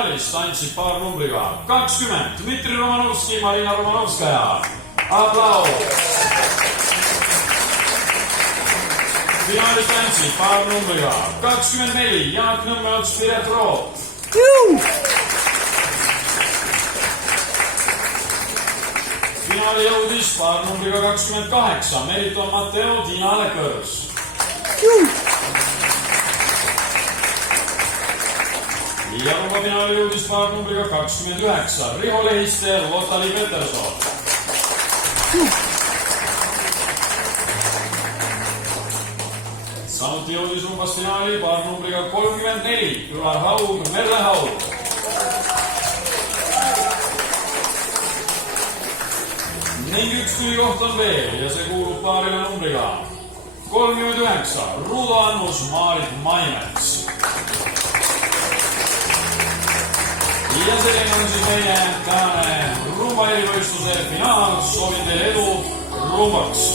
finaalis tantsib paar numbriga 20 Dmitri Romanovski, Marina Romanovskaja. Aplaus! Finaalis tantsib paar numbriga 24 Jaak Nõmmeots, Piret Roop. Finaali jõudis paar numbriga 28 Meriton Mateo, Tiina Lekõrs. Ja rumba-finaali jõudis paar numbriga 29 Riho Lehiste, Lottali Peterson. Samuti jõudis rumbas finaali paar numbriga 34 Ülar Haug, Merle Haug. Ning üks tülikoht on veel ja see kuulub paarile numbriga 39 Ruudo Annus, Maarit Maimets. Ja selline on siis meie tänane rumba erivõistluse finaal. Soovin teile edu rumbaks!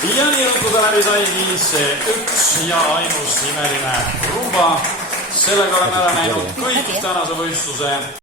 Ja nii rõttuda läbi saigi see üks ja ainus imeline rumba. Sellega oleme ära näinud kõik tänase võistluse.